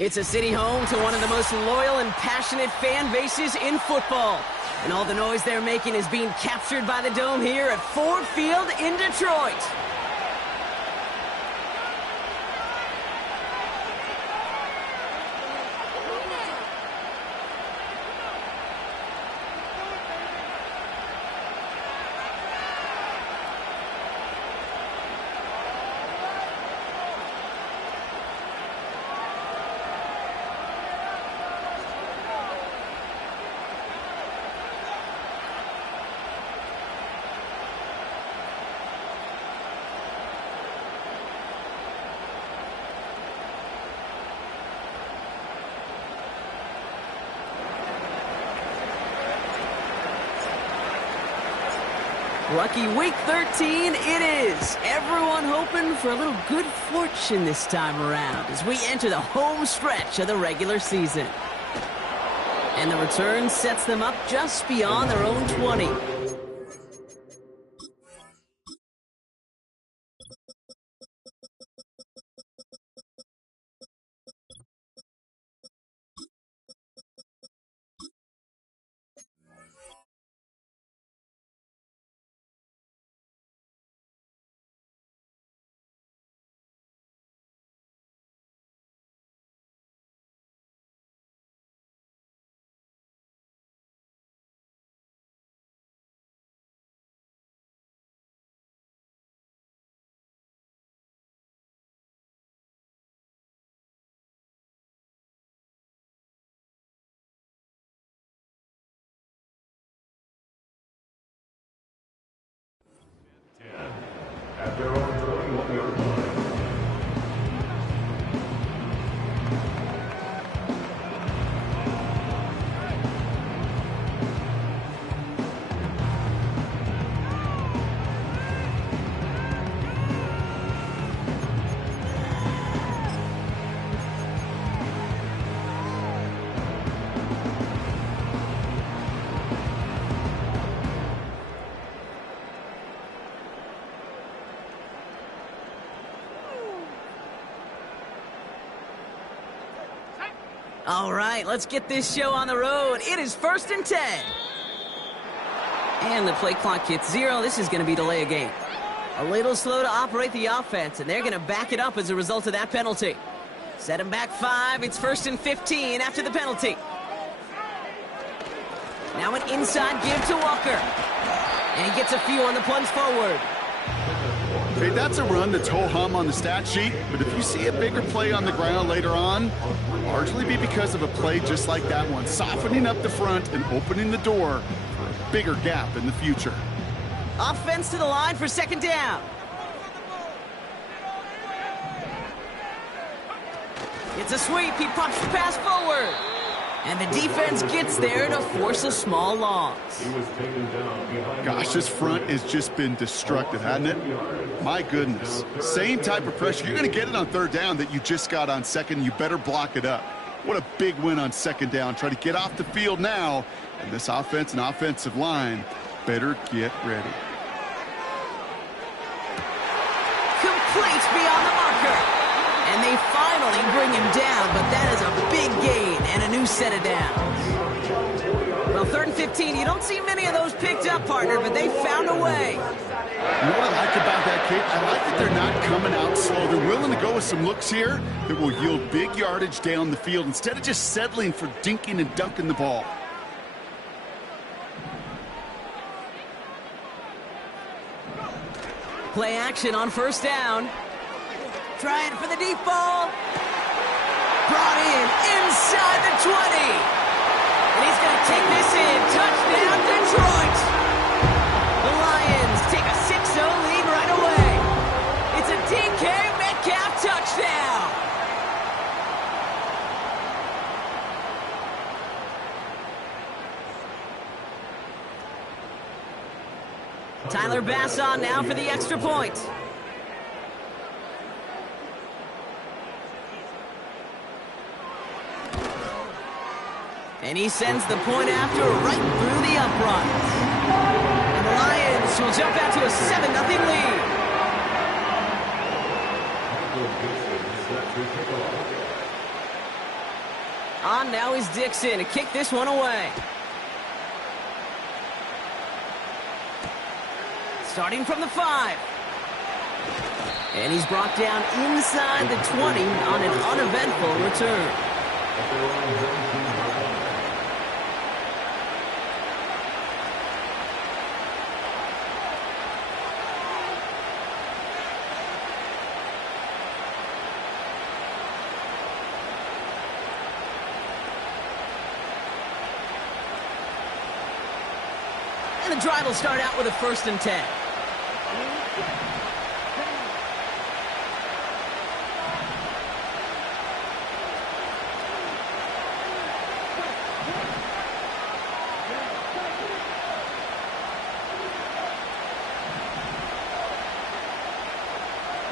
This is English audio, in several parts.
It's a city home to one of the most loyal and passionate fan bases in football. And all the noise they're making is being captured by the Dome here at Ford Field in Detroit. Lucky week 13 it is. Everyone hoping for a little good fortune this time around as we enter the home stretch of the regular season. And the return sets them up just beyond their own 20. All right, let's get this show on the road. It is 1st and 10. And the play clock hits 0. This is going to be delay a game. A little slow to operate the offense, and they're going to back it up as a result of that penalty. Set him back 5. It's 1st and 15 after the penalty. Now an inside give to Walker. And he gets a few on the plunge forward. Okay, that's a run that's ho-hum on the stat sheet, but if you see a bigger play on the ground later on, largely be because of a play just like that one, softening up the front and opening the door for a bigger gap in the future. Offense to the line for 2nd down. It's a sweep. He pumps the pass forward. And the defense gets there to force a small loss. Gosh, this front has just been destructive, hasn't it? My goodness. Same type of pressure. You're going to get it on 3rd down that you just got on 2nd. You better block it up. What a big win on 2nd down. Try to get off the field now. And this offense and offensive line better get ready. Complete beyond the marker. And they finally bring him down, but that is a big gain and a new set of downs. Well, 3rd and 15, you don't see many of those picked up, partner, but they found a way. You know what I like about that, Kate? I like that they're not coming out slow. They're willing to go with some looks here that will yield big yardage down the field instead of just settling for dinking and dunking the ball. Play action on 1st down. Trying for the deep ball. Brought in inside the 20. And he's going to take this in. Touchdown, Detroit. The Lions take a 6-0 lead right away. It's a DK Metcalf touchdown. Tyler Bass on now for the extra point. And he sends the point after right through the uprights. And the Lions will jump out to a 7-0 lead. On now is Dixon to kick this one away. Starting from the 5. And he's brought down inside the 20 on an uneventful return. And the drive will start out with a 1st and 10.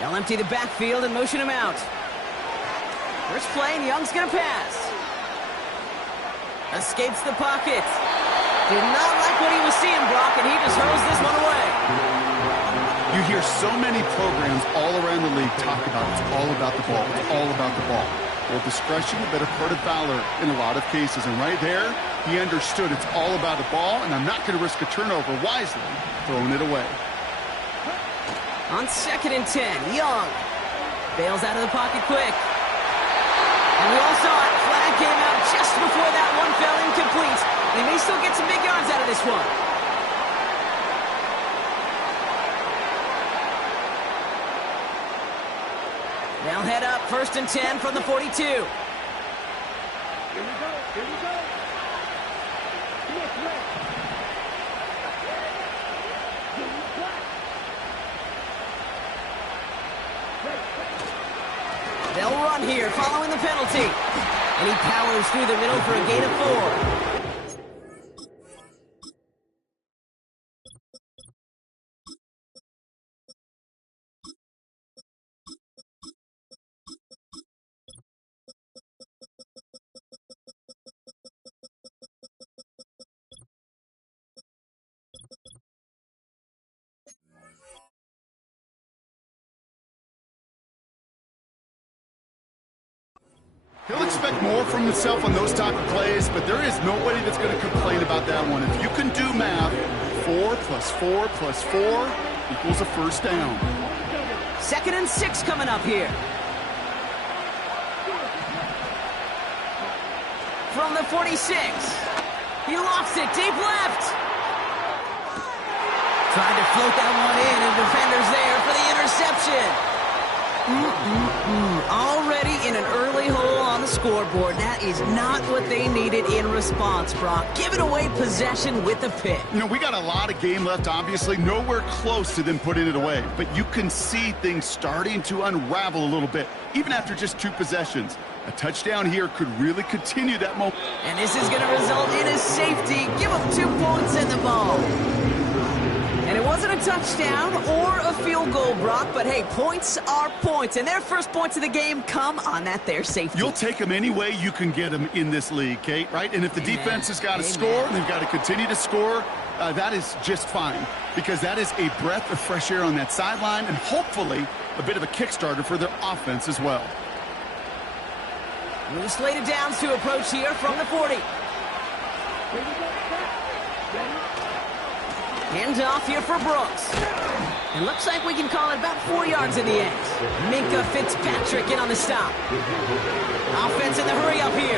They'll empty the backfield and motion him out. First play, and Young's going to pass. Escapes the pocket. Did not like what he was seeing, Brock, and he just hurls this one away. You hear so many programs all around the league talk about it's all about the ball. It's all about the ball. Well, discretion, a better part of valor in a lot of cases. And right there, he understood it's all about the ball, and I'm not going to risk a turnover wisely, throwing it away. On 2nd and 10, Young bails out of the pocket quick. And we all saw it. Flag came out just before that one fell incomplete. They may still get some big yards out of this one. They'll head up 1st and 10 from the 42. Here we go. Here we go. They'll run here following the penalty. And he powers through the middle for a gain of 4. He'll expect more from himself on those type of plays, but there is nobody that's going to complain about that one. If you can do math, 4 plus 4 plus 4 equals a 1st down. 2nd and 6 coming up here. From the 46. He lofts it deep left. Tried to float that one in, and defender's there for the interception. Already in an early hole on the scoreboard. That is not what they needed in response, Brock. Giving away possession with a pick. You know, we got a lot of game left, obviously. Nowhere close to them putting it away. But you can see things starting to unravel a little bit, even after just 2 possessions. A touchdown here could really continue that momentum. And this is going to result in a safety. Give them 2 points in the ball. And it wasn't a touchdown or a field goal, Brock, but hey, points are points. And their first points of the game come on that there safety. You'll take them any way you can get them in this league, Kate, right? And if the defense has got to score and they've got to continue to score, that is just fine. Because that is a breath of fresh air on that sideline and hopefully a bit of a kickstarter for their offense as well. With slated downs to approach here from the 40. Hands off here for Brooks. And looks like we can call it about 4 yards in the end. Minka Fitzpatrick in on the stop. Offense in the hurry up here.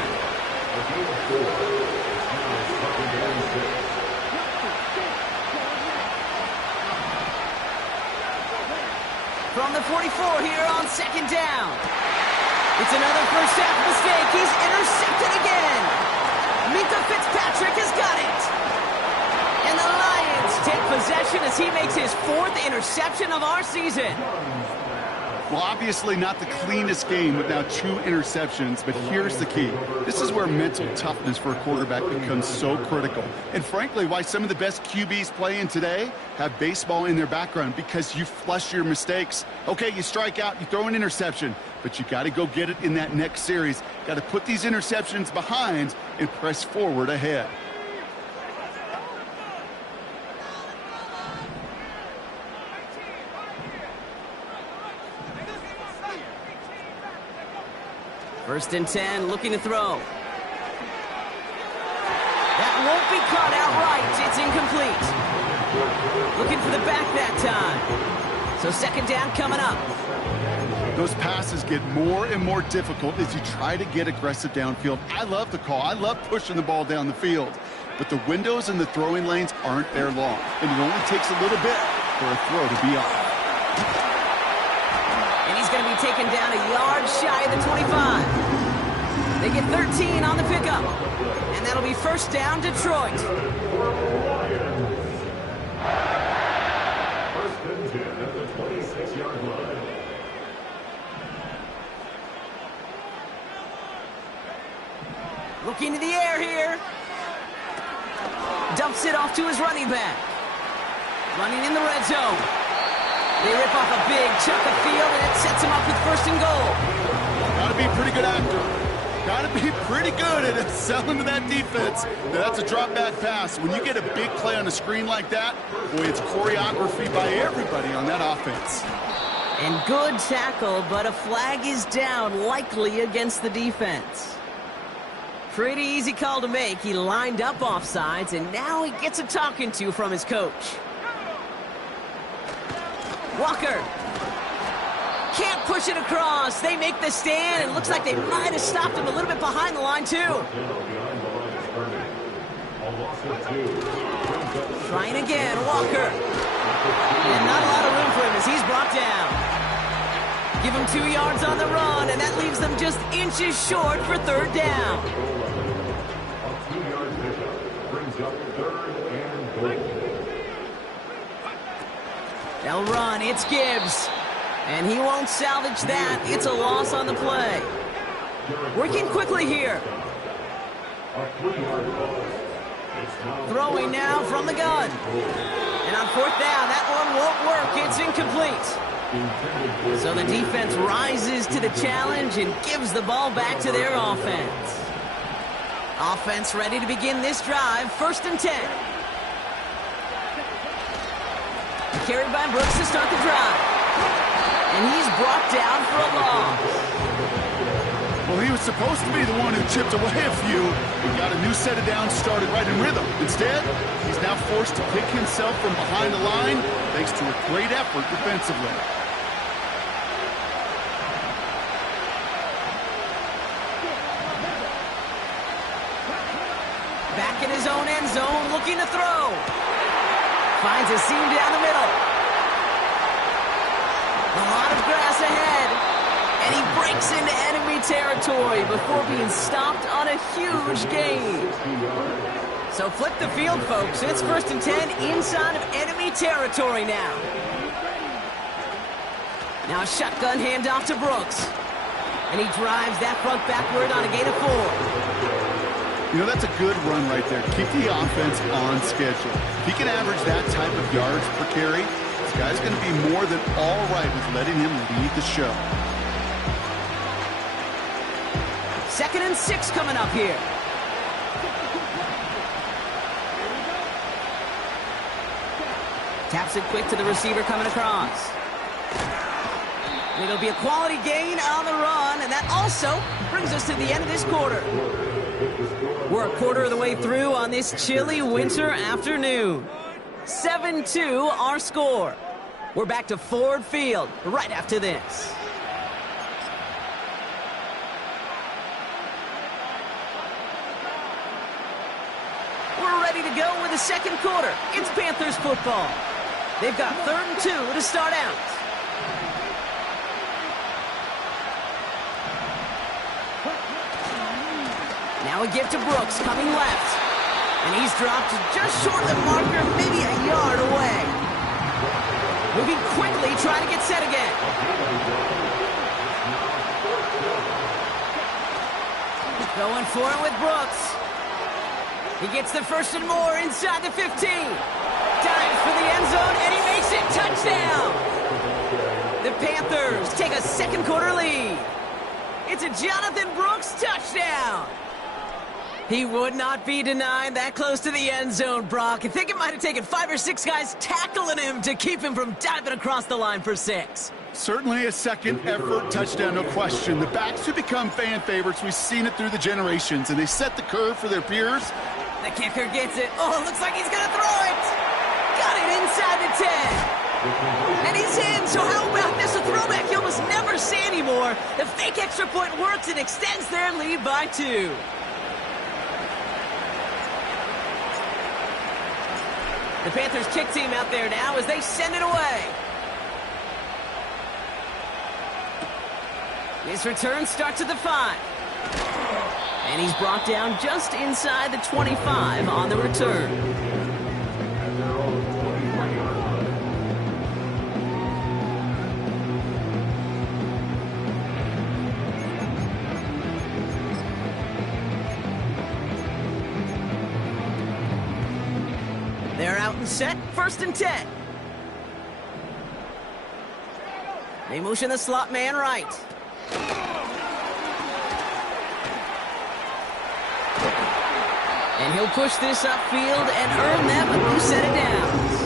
From the 44 here on 2nd down. It's another first half mistake. He's intercepted again. Minka Fitzpatrick has got it. And the Lions take possession as he makes his 4th interception of our season. Well, obviously not the cleanest game with now 2 interceptions, but here's the key. This is where mental toughness for a quarterback becomes so critical. And frankly, why some of the best QBs playing today have baseball in their background, because you flush your mistakes. Okay, you strike out, you throw an interception, but you got to go get it in that next series. Got to put these interceptions behind and press forward ahead. First and 10, looking to throw. that won't be caught outright. It's incomplete. Looking for the back that time. So second down coming up. Those passes get more and more difficult as you try to get aggressive downfield. I love the call. I love pushing the ball down the field. But the windows in the throwing lanes aren't there long. And it only takes a little bit for a throw to be off. And he's going to be taken down a yard shy of the 25. They get 13 on the pickup. And that'll be first down, Detroit. First and 10 at the 26-yard line. Looking to the air here. Dumps it off to his running back. Running in the red zone. They rip off a big chunk of field, and it sets him up with first and goal. Got to be a pretty good actor. Got to be pretty good at selling to that defense. That's a drop back pass. When you get a big play on a screen like that, boy, it's choreography by everybody on that offense. And good tackle, but a flag is down, likely against the defense. Pretty easy call to make. He lined up offsides, and now he gets a talking to from his coach. Walker. Can't push it across. They make the stand, and looks like they might have stopped him a little bit behind the line, too. Trying again, Walker. And not a lot of room for him as he's brought down. Give him 2 yards on the run, and that leaves them just inches short for third down. They'll run. It's Gibbs. And he won't salvage that. It's a loss on the play. Working quickly here. Throwing now from the gun. And on fourth down, that one won't work. It's incomplete. So the defense rises to the challenge and gives the ball back to their offense. Offense ready to begin this drive. First and 10. Carried by Brooks to start the drive. And he's brought down for a loss. Well, he was supposed to be the one who chipped away a few. He got a new set of downs started right in rhythm. Instead, he's now forced to pick himself from behind the line thanks to a great effort defensively. Back in his own end zone, looking to throw. Finds a seam down the middle. A lot of grass ahead. And he breaks into enemy territory before being stopped on a huge gain. So flip the field, folks. It's first and 10 inside of enemy territory now. Now a shotgun handoff to Brooks. And he drives that front backward on a gain of 4. You know, that's a good run right there. Keep the offense on schedule. If he can average that type of yards per carry, this guy's going to be more than all right with letting him lead the show. 2nd and 6 coming up here. Taps it quick to the receiver coming across. And it'll be a quality gain on the run, and that also brings us to the end of this quarter. We're a quarter of the way through on this chilly winter afternoon. 7-2 our score. We're back to Ford Field right after this. We're ready to go with the second quarter. It's Panthers football. They've got 3rd and 2 to start out. Now a give to Brooks, coming left. And he's dropped just short of the marker, maybe a yard away. Moving quickly, trying to get set again. Going for it with Brooks. He gets the first and more inside the 15. Dives for the end zone, and he makes it. Touchdown! The Panthers take a second quarter lead. It's a Jonathan Brooks touchdown. He would not be denied that close to the end zone, Brock. I think it might have taken 5 or 6 guys tackling him to keep him from diving across the line for 6. Certainly a second effort touchdown, no question. The backs who become fan favorites, we've seen it through the generations, and they set the curve for their peers. The kicker gets it. Oh, looks like he's going to throw it. Got it inside the 10. And he's in, so how about this? A throwback you almost never see anymore. The fake extra point works and extends their lead by 2. The Panthers kick team out there now as they send it away. This return starts at the 5. And he's brought down just inside the 25 on the return. They're out and set, 1st and 10. They motion the slot man right. And he'll push this upfield and earn them a new set of downs.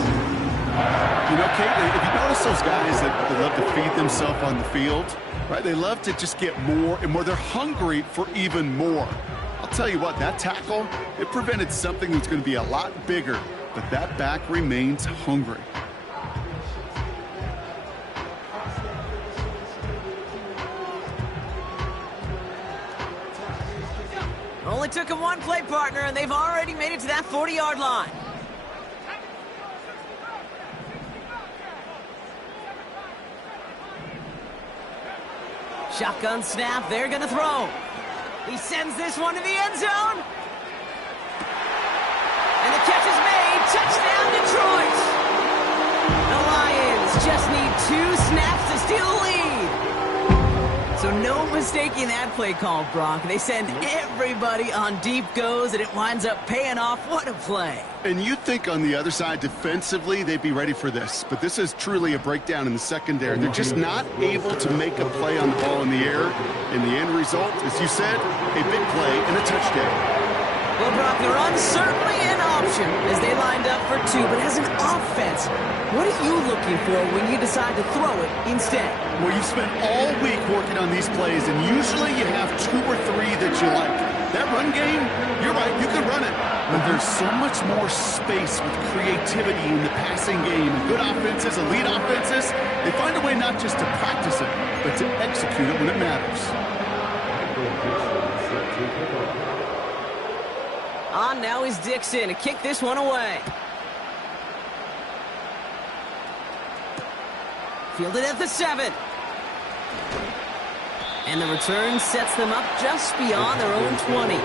You know, Kate, if you notice those guys that they love to feed themselves on the field, right? They love to just get more and more. They're hungry for even more. I'll tell you what, that tackle, it prevented something that's going to be a lot bigger, but that back remains hungry. Only took him one play, partner, and they've already made it to that 40-yard line. Shotgun snap, they're going to throw. He sends this one to the end zone. And the catch is made. Touchdown, Detroit. The Lions just need 2 snaps to steal the lead. So no mistaking that play call, Brock. They send everybody on deep goes, and it winds up paying off. What a play. And you'd think on the other side, defensively, they'd be ready for this. But this is truly a breakdown in the secondary. They're just not able to make a play on the ball in the air. And the end result, as you said, a big play and a touchdown. Well, Brock, the run's certainly an option as they lined up for 2. But as an offense, what are you looking for when you decide to throw it instead? Well, you've spent all week working on these plays, and usually you have 2 or 3 that you like. That run game, you're right, you can run it. But there's so much more space with creativity in the passing game. And good offenses, elite offenses, they find a way not just to practice it, but to execute it when it matters. On now is Dixon to kick this one away. Fielded at the 7. And the return sets them up just beyond their own 20.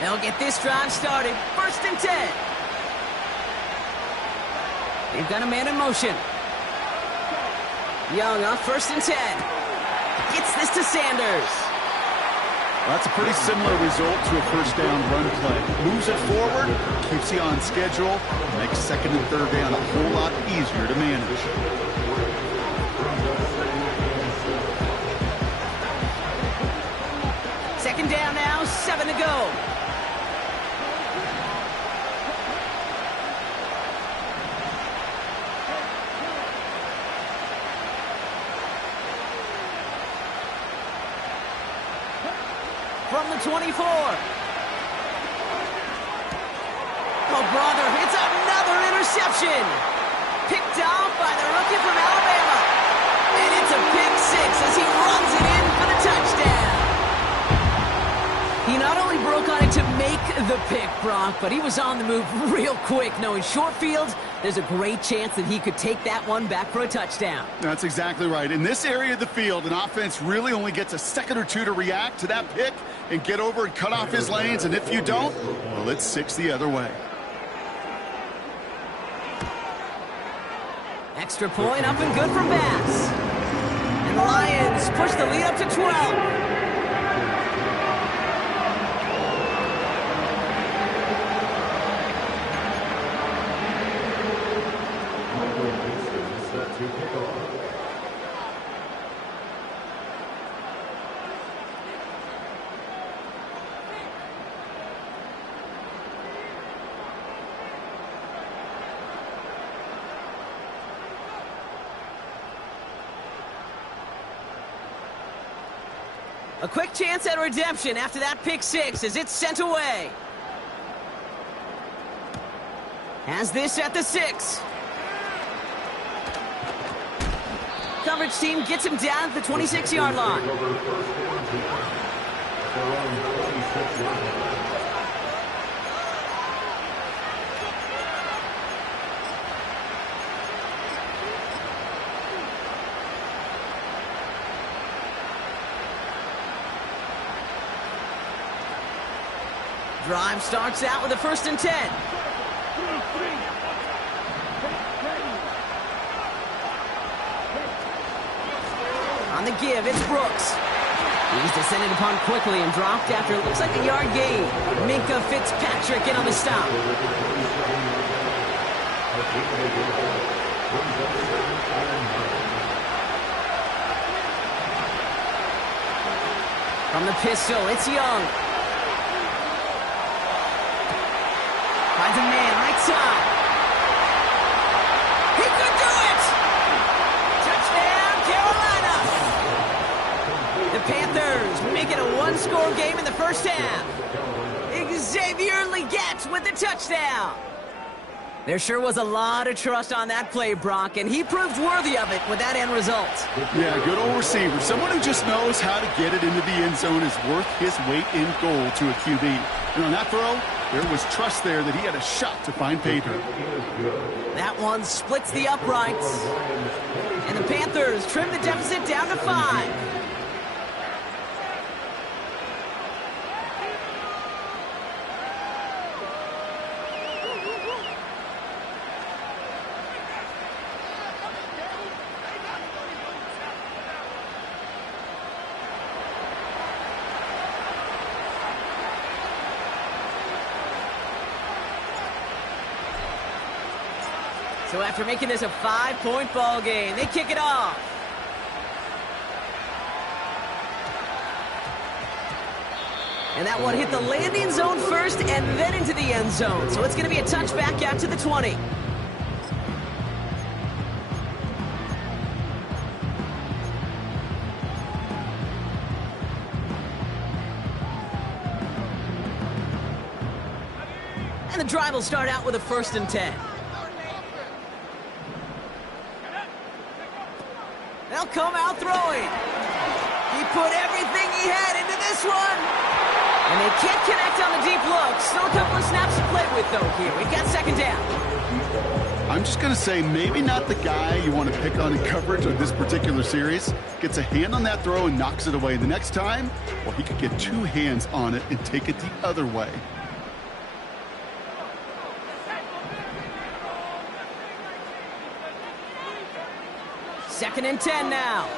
They'll get this drive started. 1st and 10. They've got a man in motion. Young on 1st and 10. Gets this to Sanders. Well, that's a pretty similar result to a 1st down run play. Moves it forward, keeps you on schedule, makes 2nd and 3rd down a whole lot easier to manage. Second down now, 7 to go. From the 24. Oh, brother, it's another interception. Picked off by the rookie from Alabama. And it's a pick 6 as he runs it in for the touchdown. He not only broke on it to make the pick, Brock, but he was on the move real quick. Knowing short field, there's a great chance that he could take that one back for a touchdown. That's exactly right. In this area of the field, an offense really only gets a second or 2 to react to that pick and get over and cut off his lanes. And if you don't, well, it's 6 the other way. Extra point up and good from Bass. And the Lions push the lead up to 12. A quick chance at redemption after that pick six as it's sent away. Has this at the 6. Coverage team gets him down at the 26-yard line. Drive starts out with a 1st and 10. On the give, it's Brooks. He's descended upon quickly and dropped after it looks like a yard gain. Minka Fitzpatrick in on the stop. From the pistol, it's Young. Finds a man right side. He could do it! Touchdown, Carolina! The Panthers make it a one-score game in the first half. Xavier Legette with the touchdown. There sure was a lot of trust on that play, Brock, and he proved worthy of it with that end result. Yeah, good old receiver. Someone who just knows how to get it into the end zone is worth his weight in gold to a QB. And on that throw, there was trust there that he had a shot to find pay dirt. That one splits the uprights. And the Panthers trim the deficit down to 5. So after making this a 5-point ball game, they kick it off. And that one hit the landing zone first and then into the end zone. So it's going to be a touchback out to the 20. And the drive will start out with a 1st and 10. They'll come out throwing. He put everything he had into this one. And they can't connect on the deep look. Still a couple of snaps to play with, though, here. We've got 2nd down. I'm just going to say maybe not the guy you want to pick on in coverage of this particular series. Gets a hand on that throw and knocks it away. The next time, well, he could get 2 hands on it and take it the other way. Second and 10 now.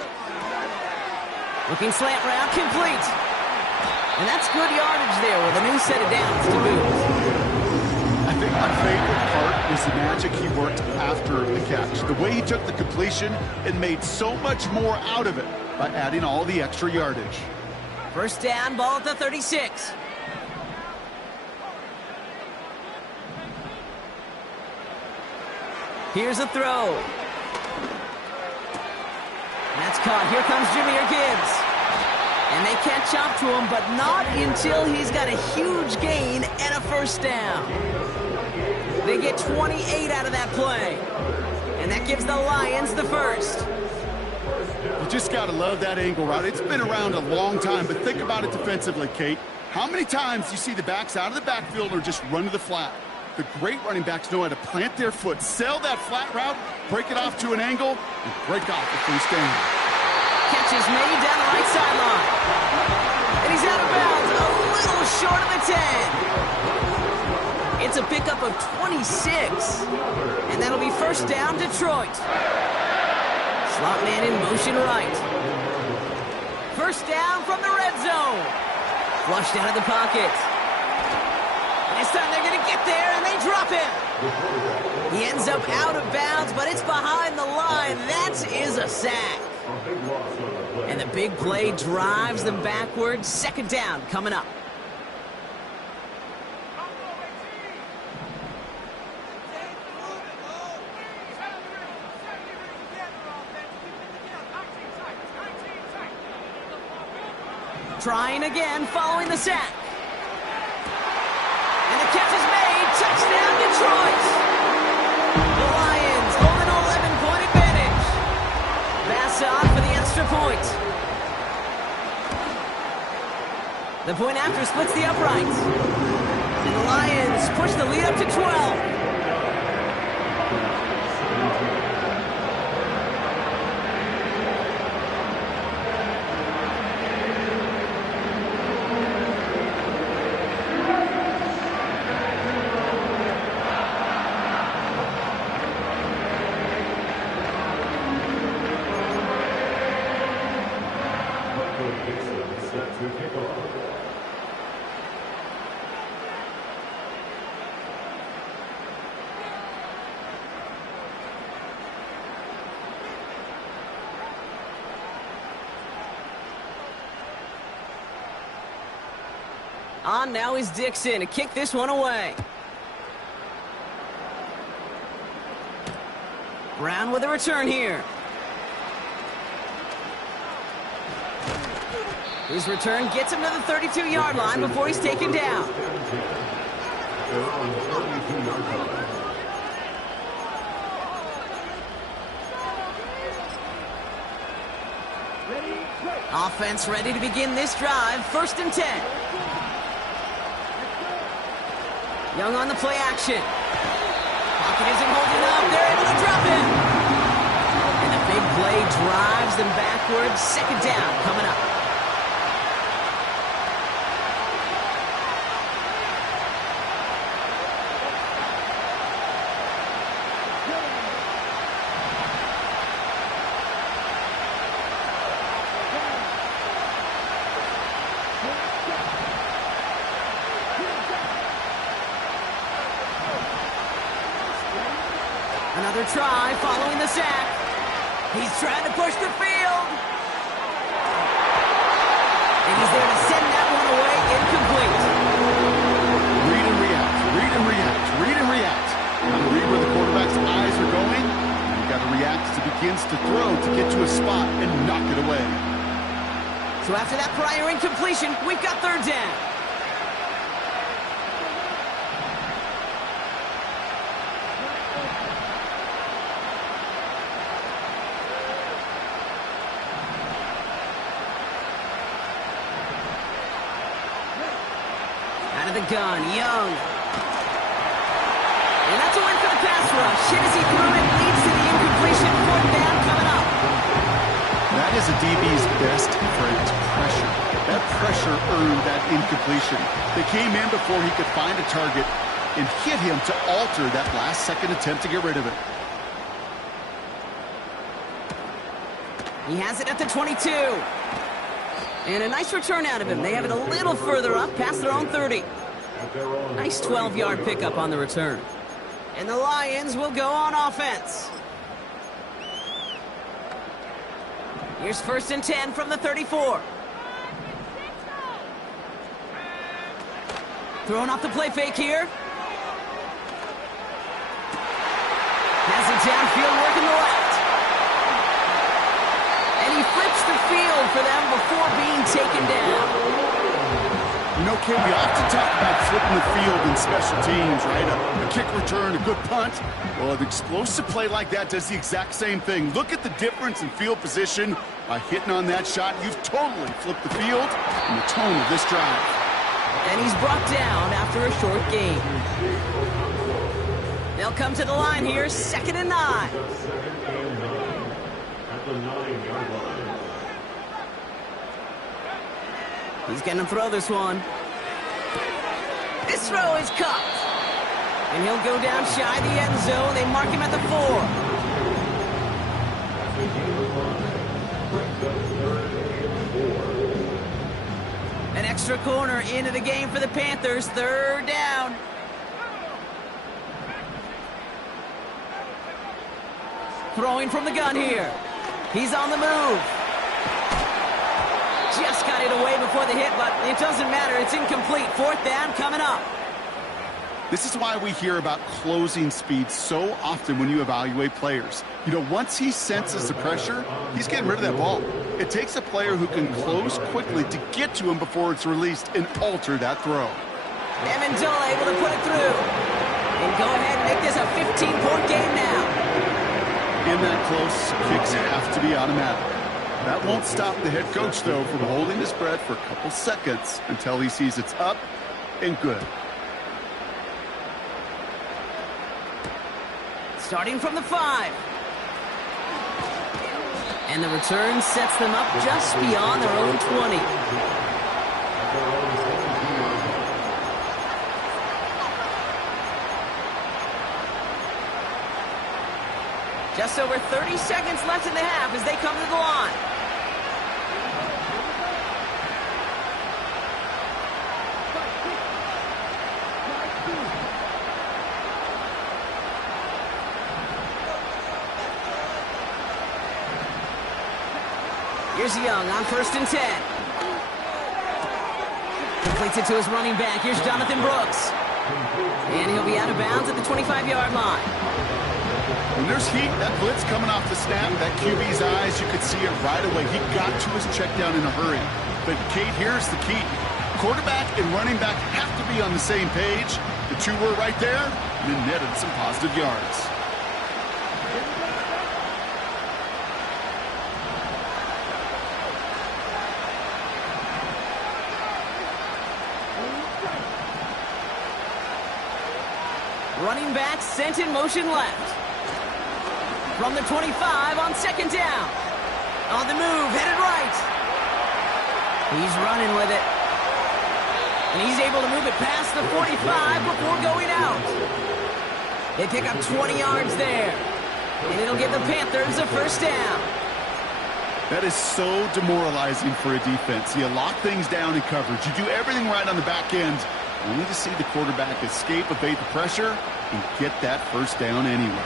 Looking slant route, complete. And that's good yardage there with a new set of downs to boot. I think my favorite part was the magic he worked after the catch. The way he took the completion and made so much more out of it by adding all the extra yardage. 1st down, ball at the 36. Here's a throw. That's caught. Here comes Jahmyr Gibbs. And they catch up to him, but not until he's got a huge gain and a 1st down. They get 28 out of that play. And that gives the Lions the 1st. You just got to love that angle route. It's been around a long time, but think about it defensively, Kate. How many times do you see the backs out of the backfield or just run to the flat? The great running backs know how to plant their foot, sell that flat route, break it off to an angle, and break off the 1st down. Catch is made down the right sideline. And he's out of bounds, a little short of the 10. It's a pickup of 26. And that'll be 1st down, Detroit. Slot man in motion right. 1st down from the red zone. Flushed out of the pocket. This time they're going to get there, and they drop him. He ends up out of bounds, but it's behind the line. That is a sack. And the big play drives them backwards. 2nd down coming up. Trying again following the sack. And the catch is made. Touchdown, Detroit. The Lions hold an 11-point advantage. Pass on for the extra point. The point after splits the uprights. And the Lions push the lead up to 12. On now is Dixon to kick this one away. Brown with a return here. His return gets him to the 32-yard line before he's taken down. Offense ready to begin this drive. 1st and 10. Young on the play action. Pocket isn't holding up. They're able to drop him. And the big play drives them backwards. 2nd down coming up. Another try following the sack. He's trying to push the field. And he's there to send that one away incomplete. Read and react, read and react, read and react. Now read where the quarterback's eyes are going. And you got to react as he begins to throw to get to a spot and knock it away. So after that prior incompletion, we've got 3rd down. Out of the gun, Young. And that's a win for the pass rush. Hit as he threw it, leads to the incompletion. 4th down coming up. That is a DB's best friend, pressure. That pressure earned that incompletion. They came in before he could find a target and hit him to alter that last-second attempt to get rid of it. He has it at the 22. And a nice return out of him. They have it a little further up, past their own 30. Nice 12-yard pickup on the return. And the Lions will go on offense. Here's 1st and 10 from the 34. Throwing off the play fake here. Has it downfield, working the left. And he flips the field for them before being taken down. You know, Kay, we often talk about flipping the field in special teams, right? A kick return, a good punt. Well, an explosive play like that does the exact same thing. Look at the difference in field position. By hitting on that shot, you've totally flipped the field and the tone of this drive. And he's brought down after a short gain. They'll come to the line here, 2nd and 9. At the 9-yard line. He's going to throw this one. This throw is caught. And he'll go down shy of the end zone. They mark him at the 4. An extra corner into the game for the Panthers. 3rd down. Throwing from the gun here. He's on the move. Just got it away before the hit, but it doesn't matter. It's incomplete. 4th down coming up. This is why we hear about closing speed so often when you evaluate players. You know, once he senses the pressure, he's getting rid of that ball. It takes a player who can close quickly to get to him before it's released and alter that throw. Amendola able to put it through. And go ahead and make this a 15-point game now. In that close, kicks have to be automatic. That won't stop the head coach, though, from holding his breath for a couple seconds until he sees it's up and good. Starting from the 5. And the return sets them up just beyond their own 20. Just over 30 seconds left in the half as they come to the line. Here's Young on 1st and 10. Completes it to his running back. Here's Jonathan Brooks. And he'll be out of bounds at the 25-yard line. When there's heat, that blitz coming off the snap, that QB's eyes, you could see it right away. He got to his check down in a hurry. But, Kate, here's the key. Quarterback and running back have to be on the same page. The two were right there, and then netted some positive yards. Running back sent in motion left. From the 25 on 2nd down. On the move, headed right. He's running with it. And he's able to move it past the 45 before going out. They pick up 20 yards there. And it'll give the Panthers a 1st down. That is so demoralizing for a defense. You lock things down in coverage. You do everything right on the back end, only to see the quarterback escape, evade the pressure, and get that 1st down anyway.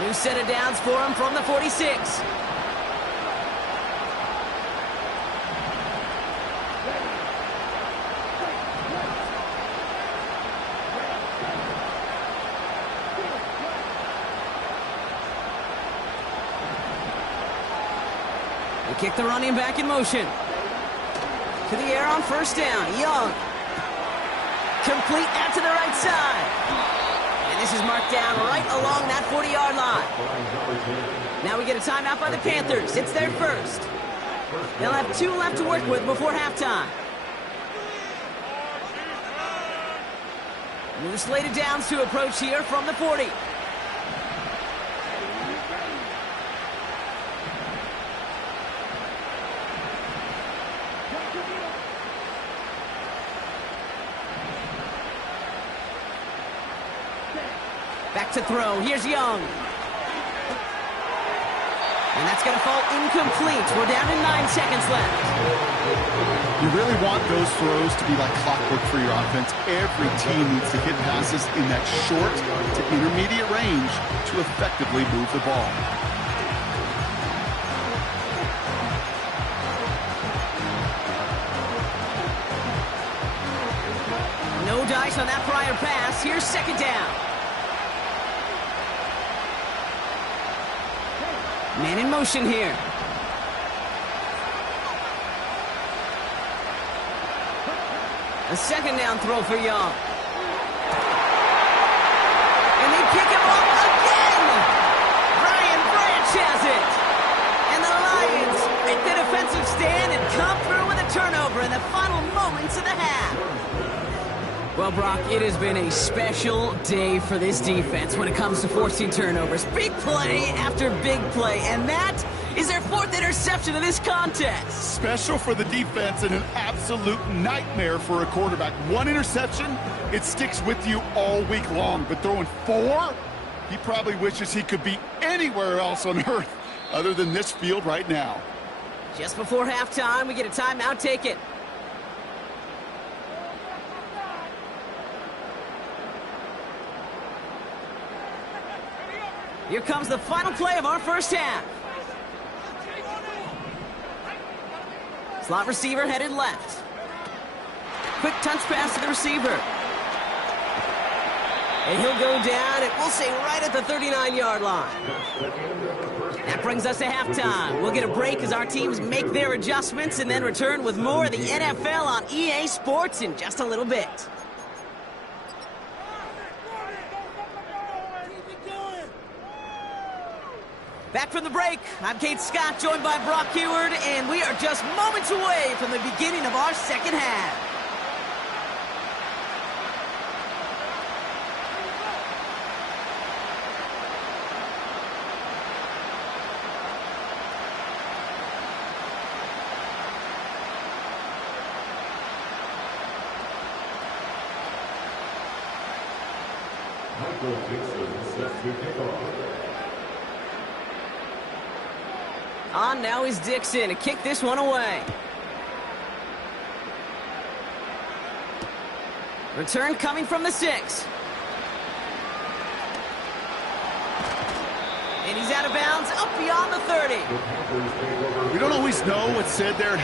New set of downs for him from the 46. They kick the running back in motion. To the air on 1st down. Young. Complete out to the right side. And this is marked down right along that 40-yard line. Now we get a timeout by the Panthers. It's their 1st. They'll have 2 left to work with before halftime. New slated downs to approach here from the 40. Back to throw. Here's Young. And that's going to fall incomplete. We're down to 9 seconds left. You really want those throws to be like clockwork for your offense. Every team needs to hit passes in that short to intermediate range to effectively move the ball. No dice on that prior pass. Here's 2nd down. Man in motion here. A 2nd down throw for Young. And they pick him up again! Brian Branch has it! And the Lions make the defensive stand and come through with a turnover in the final moments of the half. Well, Brock, it has been a special day for this defense when it comes to forcing turnovers. Big play after big play, and that is their 4th interception of this contest. Special for the defense and an absolute nightmare for a quarterback. 1 interception, it sticks with you all week long, but throwing 4, he probably wishes he could be anywhere else on earth other than this field right now. Just before halftime, we get a timeout taken. Here comes the final play of our 1st half. Slot receiver headed left. Quick touch pass to the receiver. And he'll go down, and we'll say right at the 39-yard line. That brings us to halftime. We'll get a break as our teams make their adjustments and then return with more of the NFL on EA Sports in just a little bit. Back from the break, I'm Kate Scott, joined by Brock Heward, and we are just moments away from the beginning of our second half. On now is Dixon to kick this one away. Return coming from the 6. And he's out of bounds, up beyond the 30. We don't always know what's said there.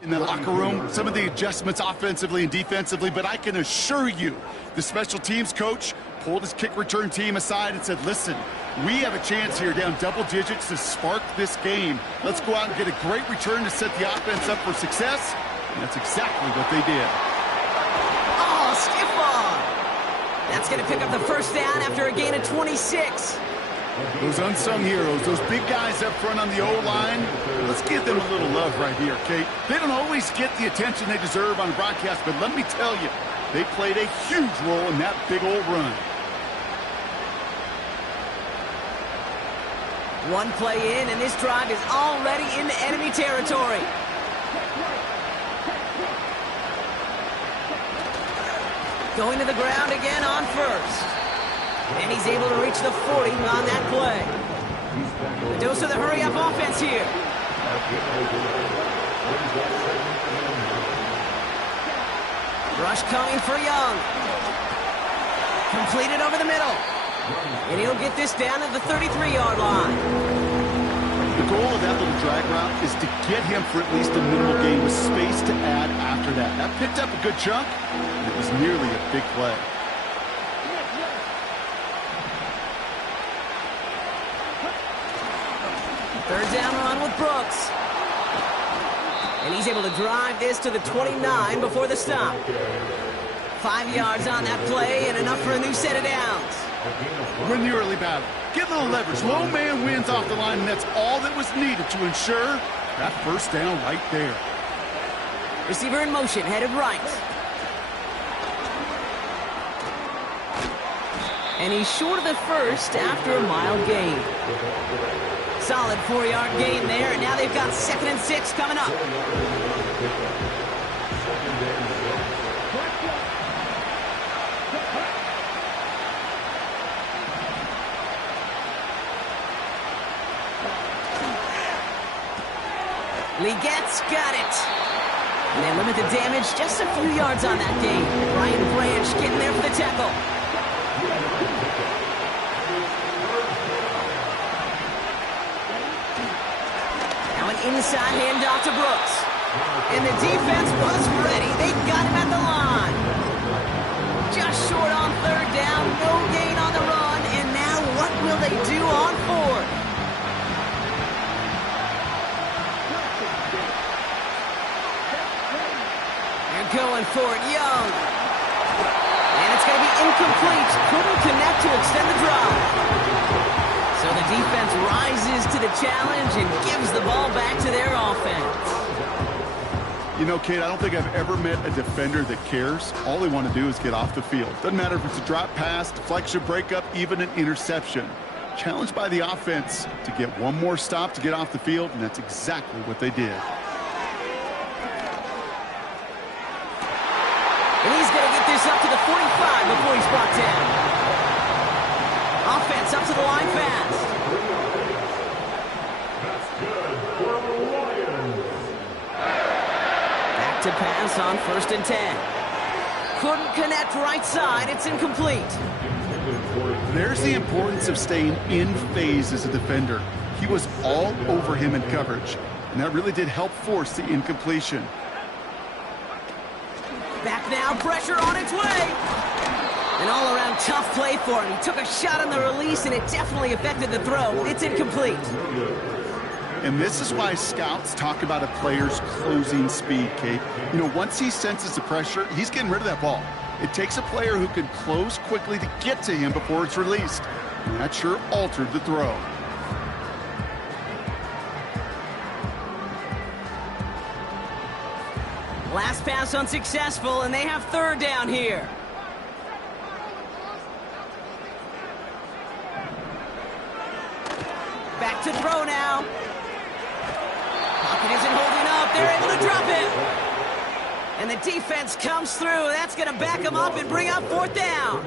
In the locker room, some of the adjustments offensively and defensively, but I can assure you the special teams coach pulled his kick return team aside and said, listen, we have a chance here down double digits to spark this game. Let's go out and get a great return to set the offense up for success. And that's exactly what they did. Oh, stiff arm. That's going to pick up the first down after a gain of 26. Those unsung heroes, those big guys up front on the O-line, let's give them a little love right here, Kate. They don't always get the attention they deserve on broadcast, but let me tell you, they played a huge role in that big old run. One play in, and this drive is already into enemy territory. Going to the ground again on first. And he's able to reach the 40 on that play. A dose of the hurry-up offense here. Rush coming for Young. Completed over the middle. And he'll get this down at the 33-yard line. The goal of that little drag route is to get him for at least a minimal gain with space to add after that. That picked up a good chunk, and it was nearly a big play. Third down run with Brooks. And he's able to drive this to the 29 before the stop. 5 yards on that play and enough for a new set of downs. Win the early battle. Get a little leverage. Low man wins off the line, and that's all that was needed to ensure that first down right there. Receiver in motion, headed right. And he's short of the first after a mild gain. Solid 4-yard gain there, and now they've got 2nd and 6 coming up. Legette's got it. And they limit the damage, just a few yards on that gain. Ryan Branch getting there for the tackle. Inside handoff to Brooks. And the defense was ready. They got him at the line. Just short on 3rd down. No gain on the run. And now what will they do on 4th? for it, Young. And it's going to be incomplete. Couldn't connect to extend the drive. So the defense rises to the challenge and gives the ball back to their offense. You know, Kate, I don't think I've ever met a defender that cares. All they want to do is get off the field. Doesn't matter if it's a drop pass, deflection, breakup, even an interception. Challenged by the offense to get one more stop to get off the field, and that's exactly what they did. And he's going to get this up to the 45 before he's brought down. Offense up to the line fast. That's good for the Lions. Back to pass on 1st and 10. Couldn't connect right side. It's incomplete. There's the importance of staying in phase as a defender. He was all over him in coverage, and that really did help force the incompletion. Back now, pressure on its way. An all-around tough play for him. He took a shot on the release, and it definitely affected the throw. It's incomplete. And this is why scouts talk about a player's closing speed, Kate. You know, once he senses the pressure, he's getting rid of that ball. It takes a player who can close quickly to get to him before it's released. And that sure altered the throw. Last pass unsuccessful, and they have 3rd down here. Back to throw now. Pocket isn't holding up. They're able to drop it. And the defense comes through. That's going to back them up and bring up 4th down.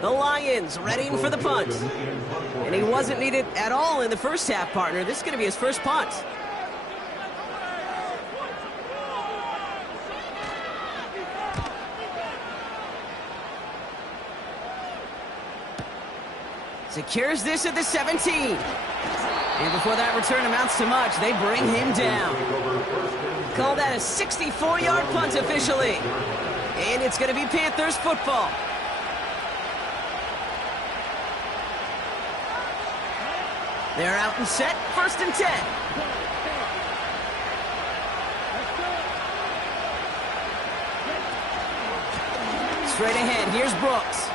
The Lions readying for the punt. And he wasn't needed at all in the first half, partner. This is going to be his first punt. Secures this at the 17. And before that return amounts to much, they bring him down. Call that a 64-yard punt officially. And it's going to be Panthers football. They're out and set, 1st and 10. Straight ahead, here's Brooks.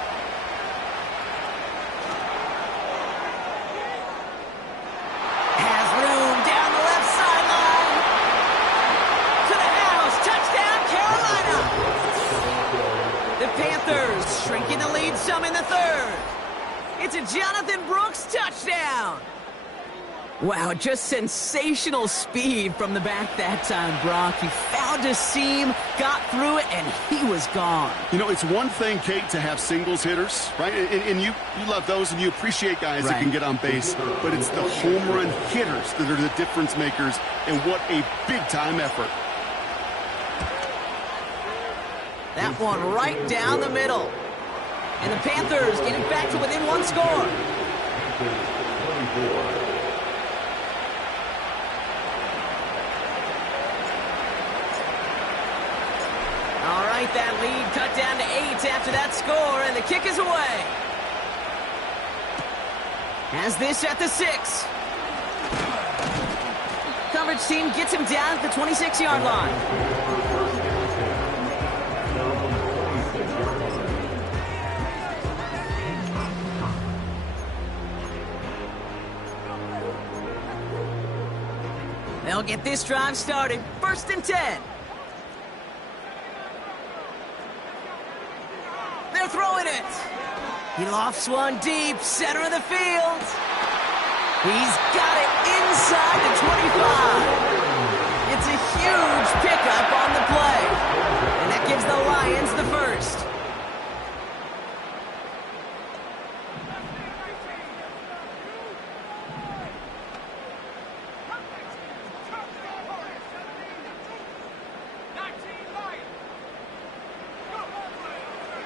Panthers shrinking the lead some in the 3rd. It's a Jonathan Brooks touchdown. Wow, just sensational speed from the back that time, Brock. He found a seam, got through it, and he was gone. You know, it's one thing, Kate, to have singles hitters, right? And you love those, and you appreciate guys that can get on base. But it's the home run hitters that are the difference makers, and what a big-time effort. That one right down the middle. And the Panthers getting back to within 1 score. All right, that lead cut down to 8 after that score, and the kick is away. Has this at the 6. Coverage team gets him down at the 26-yard line. They'll get this drive started. 1st and 10. They're throwing it. He lofts one deep, center of the field. He's got it inside the 25. It's a huge pickup on the play. And that gives the Lions the 1st.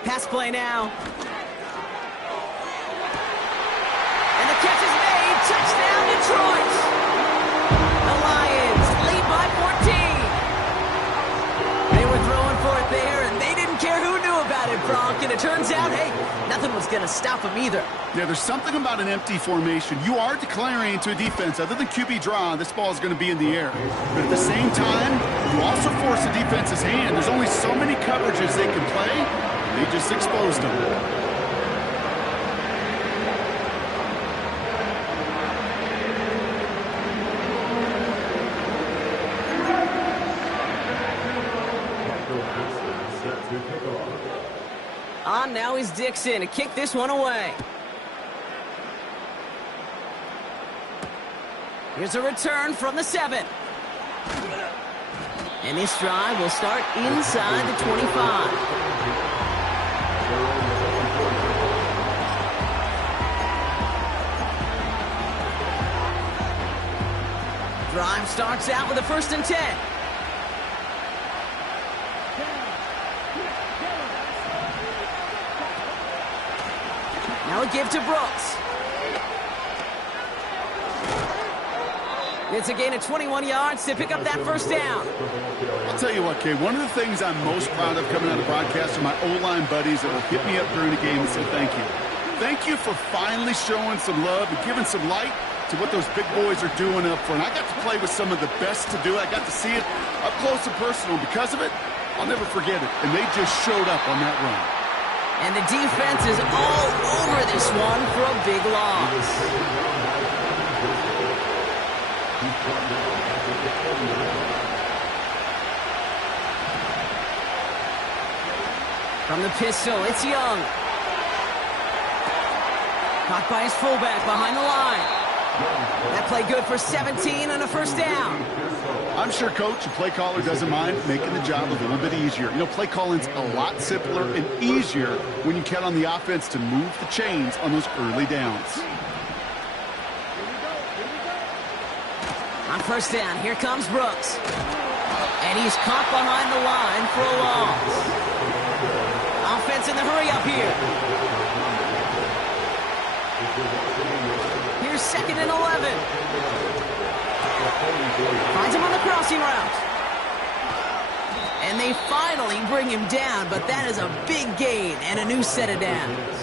Pass play now. And the catch is made. Touchdown, Detroit. The Lions lead by 14. They were throwing for it there, and they didn't care who knew about it, Bronk. and it turns out, hey, nothing was going to stop him either. Yeah, there's something about an empty formation. You are declaring to a defense, other than QB draw, this ball is going to be in the air. But at the same time, you also force the defense's hand. There's only so many coverages they can play. They just exposed them. On now is Dixon to kick this one away. Here's a return from the 7. And this drive will start inside the 25. Drive starts out with a 1st and 10. Now a give to Brooks. It's a gain of 21 yards to pick up that 1st down. I'll tell you what, Kay, one of the things I'm most proud of coming out of broadcast are my O-line buddies that will hit me up during the game and say thank you. Thank you for finally showing some love and giving some light to what those big boys are doing up front. I got to play with some of the best to do it. I got to see it up close and personal. Because of it, I'll never forget it. And they just showed up on that run. And the defense is all over this one for a big loss. From the pistol, it's Young. Caught by his fullback behind the line. That play good for 17 and a 1st down. I'm sure Coach, the play caller, doesn't mind making the job a little bit easier. You know, play calling's a lot simpler and easier when you count on the offense to move the chains on those early downs. On 1st down, here comes Brooks. And he's caught behind the line for a loss. Offense in the hurry up here. Here's 2nd and 11. Finds him on the crossing route. And they finally bring him down, but that is a big gain and a new set of downs.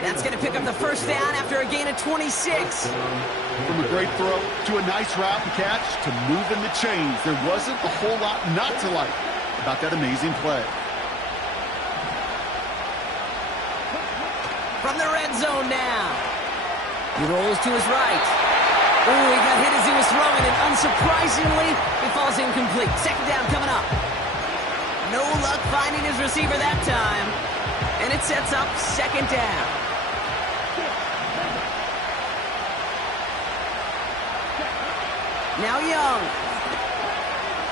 That's going to pick up the 1st down after a gain of 26. From a great throw to a nice route and catch to moving the chains, there wasn't a whole lot not to like about that amazing play. From the red zone now. He rolls to his right. Oh, he got hit as he was throwing, and unsurprisingly, he falls incomplete. 2nd down coming up. No luck finding his receiver that time. And it sets up 2nd down. Now Young.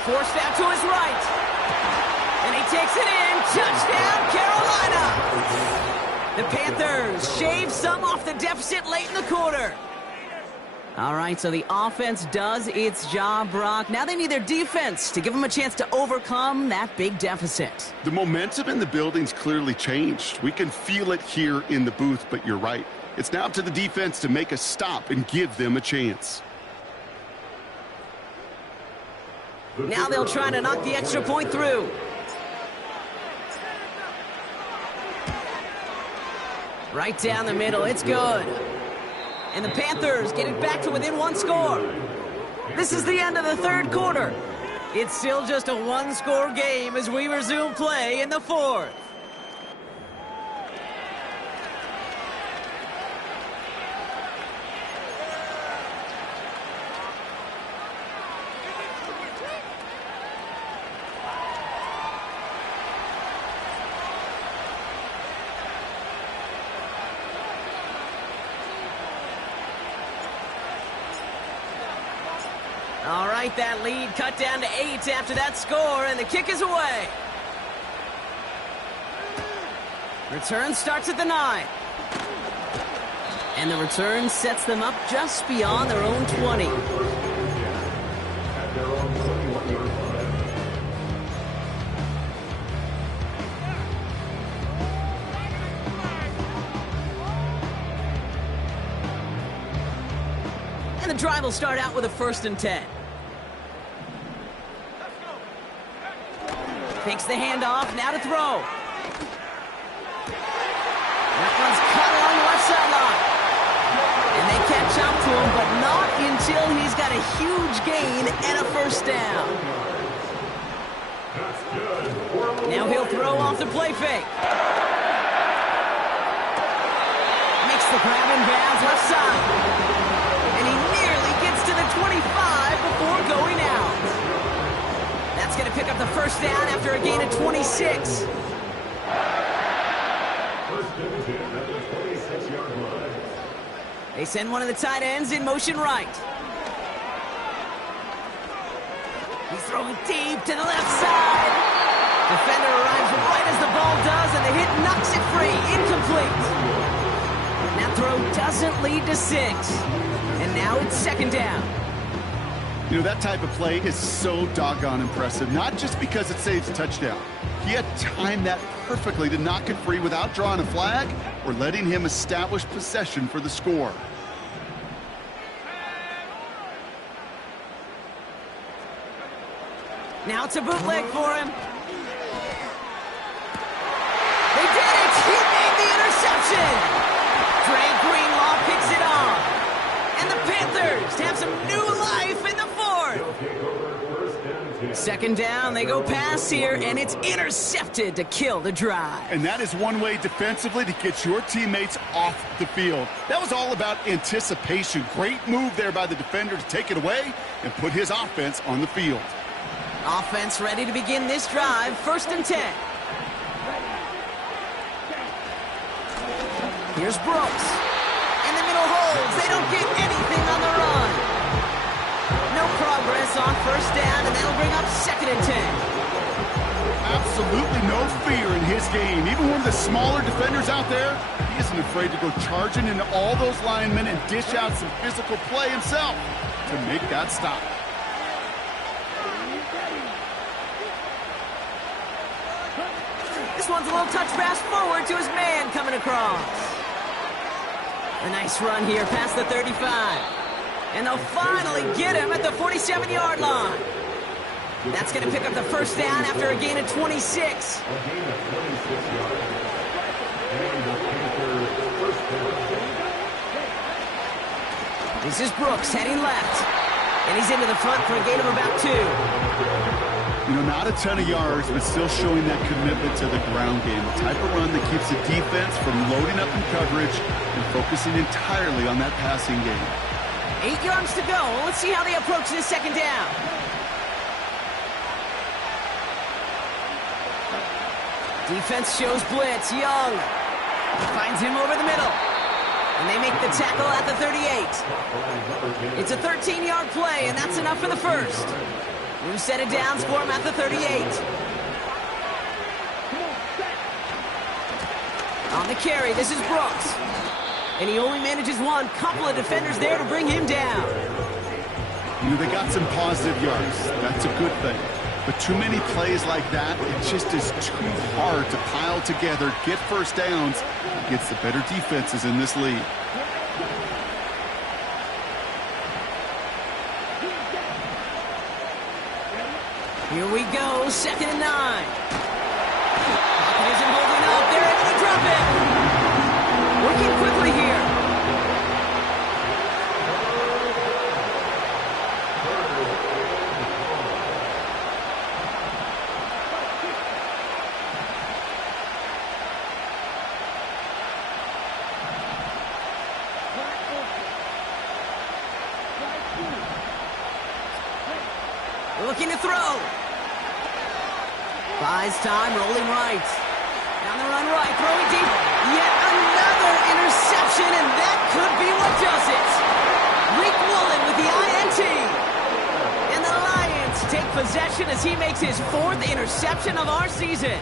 Forced out to his right. And he takes it in. Touchdown, Carolina! The Panthers shave some off the deficit late in the quarter. All right, so the offense does its job, Brock. Now they need their defense to give them a chance to overcome that big deficit. The momentum in the building's clearly changed. We can feel it here in the booth, but you're right. It's now up to the defense to make a stop and give them a chance. Now they'll try to knock the extra point through. Right down the middle, it's good. And the Panthers get it back to within 1 score. This is the end of the 3rd quarter. It's still just a 1-score game as we resume play in the 4th. All right, that lead cut down to 8 after that score, and the kick is away. Return starts at the 9. And the return sets them up just beyond their own 20. And the drive will start out with a 1st and 10. Takes the handoff, now to throw. catch up to him, but not until he's got a huge gain and a first down. Now he'll throw off the play fake. Makes the grab in bounds left side. And he nearly gets to the 25 before going out. That's going to pick up the first down after a gain of 26. They send one of the tight ends in motion right. He's throwing deep to the left side. Defender arrives right as the ball does, and the hit knocks it free. Incomplete. That throw doesn't lead to 6. And now it's second down. You know, that type of play is so doggone impressive, not just because it saves a touchdown. He had timed that perfectly to knock it free without drawing a flag or letting him establish possession for the score. Now it's a bootleg for him. They did it! He made the interception! Dre Greenlaw picks it off. And the Panthers have some new life in the fourth. Second down, they go pass here, and it's intercepted to kill the drive. And that is one way defensively to get your teammates off the field. That was all about anticipation. Great move there by the defender to take it away and put his offense on the field. Offense ready to begin this drive, 1st and 10. Here's Brooks. In the middle holds. They don't get anything on the run. No progress on first down, and that'll bring up 2nd and 10. Absolutely no fear in his game. Even one of the smaller defenders out there, he isn't afraid to go charging into all those linemen and dish out some physical play himself to make that stop. This one's a little touch pass forward to his man coming across. A nice run here past the 35. And they'll finally get him at the 47-yard line. That's going to pick up the first down after a gain of 26. This is Brooks heading left. And he's into the front for a gain of about 2. You know, not a ton of yards, but still showing that commitment to the ground game. The type of run that keeps the defense from loading up in coverage and focusing entirely on that passing game. 8 yards to go. Let's see how they approach this second down. Defense shows blitz. Young finds him over the middle. And they make the tackle at the 38. It's a 13-yard play, and that's enough for the first. New set of downs for him at the 38. On the carry, this is Brooks. And he only manages one. Couple of defenders there to bring him down. You know, they got some positive yards. That's a good thing. But too many plays like that, it just is too hard to pile together, get first downs against the better defenses in this league. Here we go, 2nd and 9. Pocket isn't holding up. They're able to drop it. Working quickly here. Looking to throw. Buys time, rolling right. Down the run right, throwing deep. Yet another interception, and that could be what does it. Rick Woolen with the INT. And the Lions take possession as he makes his 4th interception of our season.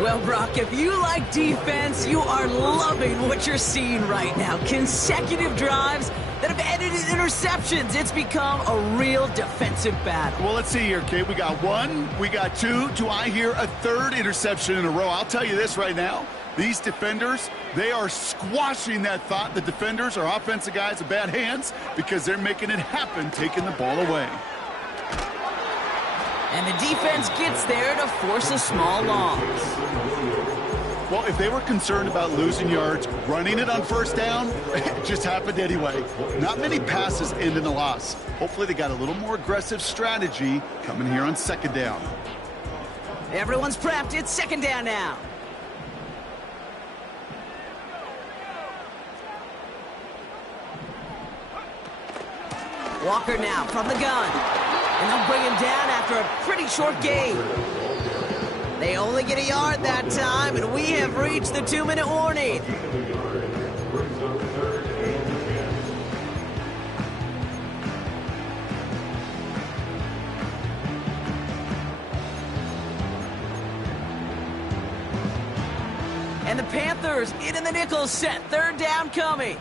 Well, Brock, if you like defense, you are loving what you're seeing right now. Consecutive drives that have ended in interceptions. It's become a real defensive battle. Well, let's see here, Kate. We got 1, we got 2. Do I hear a 3rd interception in a row? I'll tell you this right now. These defenders, they are squashing that thought the defenders are offensive guys with bad hands because they're making it happen, taking the ball away. And the defense gets there to force a small loss. Well, if they were concerned about losing yards, running it on first down, it just happened anyway. Not many passes end in a loss. Hopefully they got a little more aggressive strategy coming here on second down. Everyone's prepped. It's second down now. Walker now from the gun. And they'll bring him down after a pretty short game. They only get a yard that time, and we have reached the 2-minute warning. And the Panthers in the nickel set. Third down coming.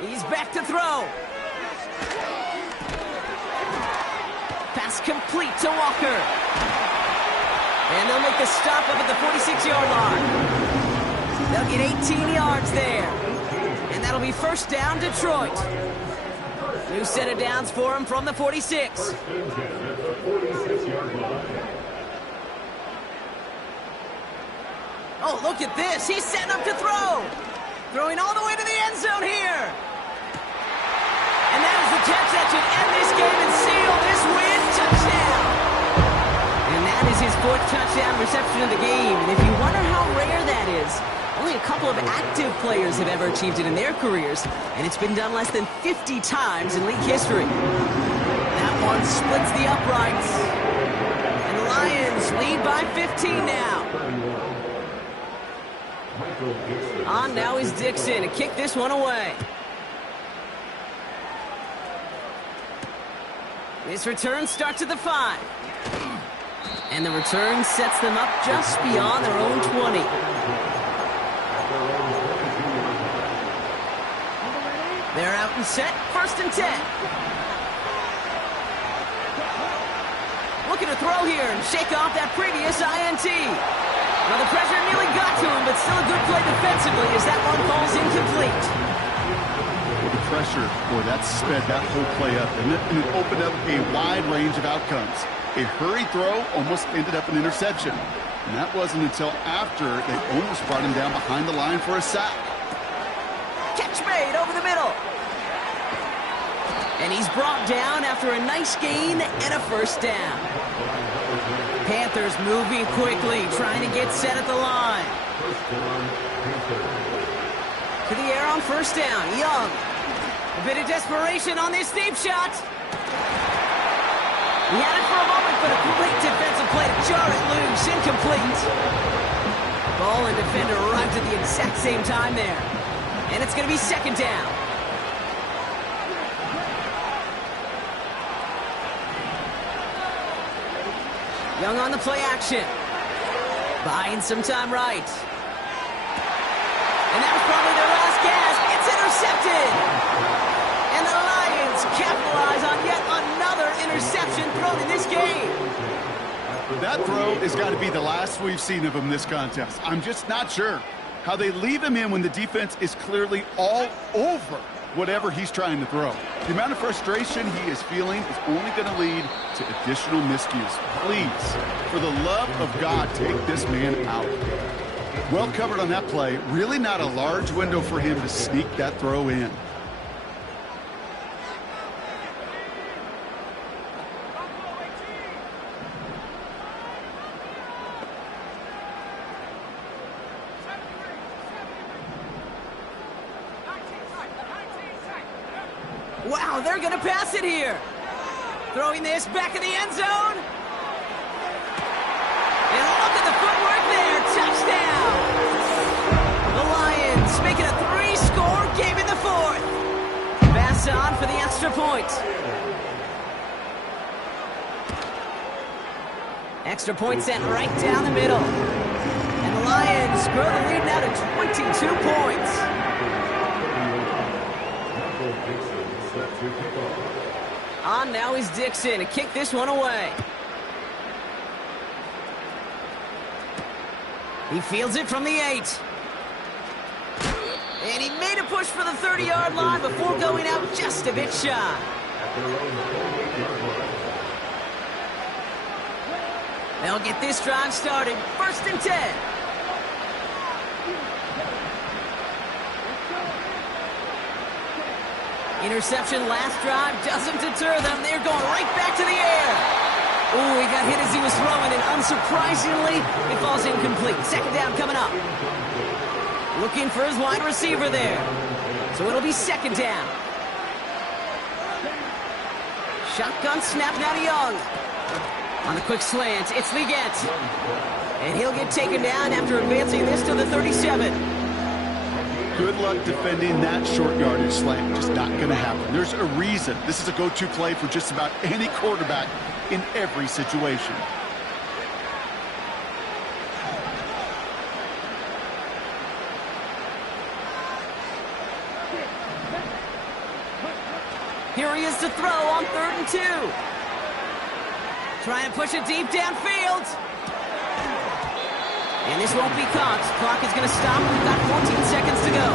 He's back to throw. Pass complete to Walker. And they'll make the stop up at the 46-yard line. They'll get 18 yards there. And that'll be first down, Detroit. New set of downs for him from the 46. Oh, look at this. He's setting up to throw. Throwing all the way to the end zone here. And that is the catch that should end this game and seal this win. Touchdown. And that is his 4th touchdown reception of the game. And if you wonder how rare that is, only a couple of active players have ever achieved it in their careers. And it's been done less than 50 times in league history. That one splits the uprights. And the Lions lead by 15 now. On now is Dixon to kick this one away. This return starts at the 5. And the return sets them up just beyond their own 20. They're out and set, 1st and 10. Looking to throw here and shake off that previous INT. Well, the pressure nearly got to him, but still a good play defensively as that one falls incomplete. The pressure, boy, that sped that whole play up, and it opened up a wide range of outcomes. A hurried throw almost ended up an interception. And that wasn't until after they almost brought him down behind the line for a sack. Catch made over the middle. And he's brought down after a nice gain and a first down. Panthers moving quickly, trying to get set at the line. To the air on first down, Young. A bit of desperation on this deep shot. He had it for a moment, but a great defensive play to jar it loose, incomplete. Ball and defender arrived at the exact same time there. And it's going to be second down. Young on the play action. Buying some time right. And that was probably their last gasp. It's intercepted. And the Lions capitalize on yet another interception thrown in this game. That throw has got to be the last we've seen of him this contest. I'm just not sure how they leave him in when the defense is clearly all over whatever he's trying to throw. The amount of frustration he is feeling is only going to lead to additional miscues. Please, for the love of God, take this man out. Well covered on that play. Really not a large window for him to sneak that throw in. Wow, they're going to pass it here. Throwing this back in the end zone. And look at the footwork there. Touchdown. The Lions make it a 3-score game in the 4th. Pass on for the extra point. Extra point sent right down the middle. And the Lions grow the lead now to 22 points. On now is Dixon to kick this one away. He fields it from the 8. And he made a push for the 30-yard line before going out just a bit shy. They'll get this drive started. 1st and 10. Interception last drive doesn't deter them. They're going right back to the air. Ooh, he got hit as he was throwing, and unsurprisingly, it falls incomplete. 2nd down coming up. Looking for his wide receiver there. So it'll be 2nd down. Shotgun snap now to Young. On the quick slant, it's Leggett. And he'll get taken down after advancing this to the 37. Good luck defending that short yardage slant. Just not going to happen. There's a reason. This is a go-to play for just about any quarterback in every situation. Here he is to throw on 3rd and 2. Trying to push it deep downfield. And this won't be caught. Clock is going to stop. We've got 14 seconds to go.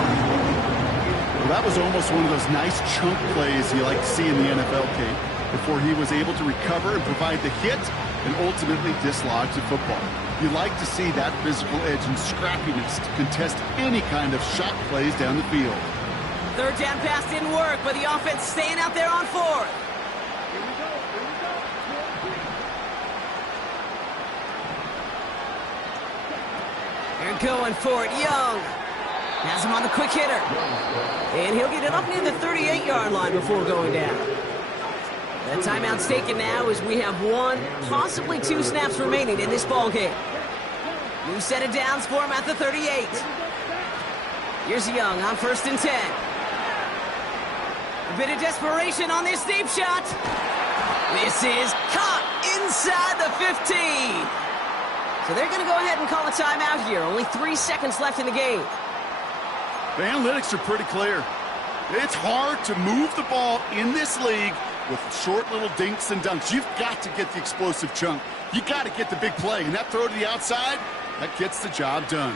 Well, that was almost one of those nice chunk plays you like to see in the NFL, Kate, before he was able to recover and provide the hit and ultimately dislodge the football. You like to see that physical edge and scrappiness to contest any kind of shot plays down the field. 3rd down pass didn't work, but the offense staying out there on 4th. They're going for it. Young has him on the quick hitter. And he'll get it up near the 38-yard line before going down. The timeout's taken now as we have 1, possibly 2 snaps remaining in this ball game. New set of downs for him at the 38. Here's Young on 1st and 10. A bit of desperation on this deep shot. This is caught inside the 15. So they're going to go ahead and call a timeout here. Only 3 seconds left in the game. The analytics are pretty clear. It's hard to move the ball in this league with short little dinks and dunks. You've got to get the explosive chunk. You got to get the big play. And that throw to the outside, that gets the job done.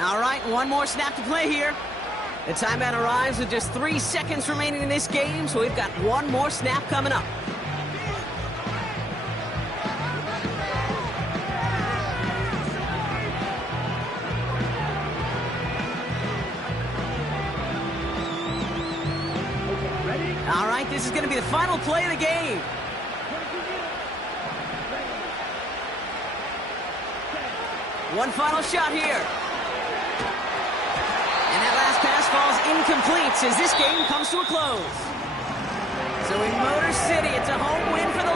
All right, 1 more snap to play here. The timeout arrives with just 3 seconds remaining in this game, so we've got 1 more snap coming up. All right, this is going to be the final play of the game. One final shot here. And that last pass falls incomplete as this game comes to a close. So in Motor City, it's a home win for the